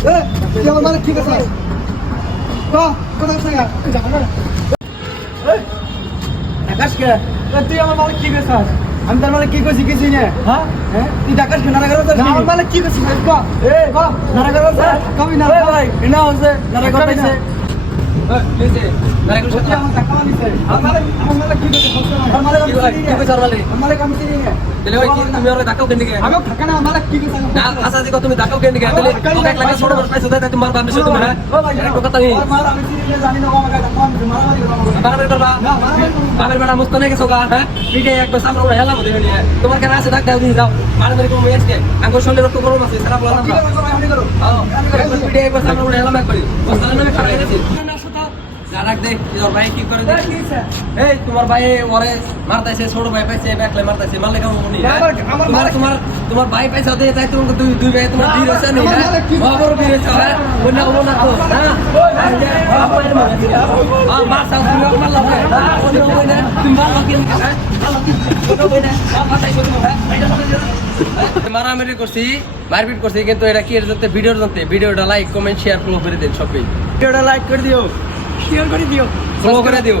তুই আমার মালিক কি করছিস কথা করছিস আকাশকে তুই আমার মালিক কি করছিস আমি তার মালিক কি করছি কিছু না হ্যাঁ হ্যাঁ তুই আকাশকে নারা করছিস আমার মালিক কি করছিস নারা করছিস কবি না ভাই না হচ্ছে নারা করছিস তুমি ডাকাও কেন তোমার কেন আছে ডাক যাও মারামারি কোনো মেয়েছে আমার শরীরে রক্ত গরম আছে খারাপ লাগলাম তোমার ভাই ওরে মারতাইছে ছোট ভাই পাইছে ব্যাকলে মারতাইছে মারলে কেমন তোমার ভাই পাইছে ওদের তাই তোমার দুই ভাই তোমার বীর আছে নি বড় বীর আছে অন্য না তো মারামারি করছি মারপিট করছি কিন্তু এটা কি ভিডিওর জানতে ভিডিওটা লাইক কমেন্ট শেয়ার ফলো করে দিন সবাই ভিডিওটা লাইক করে দিও শেয়ার করে দিও ফলো করে দিও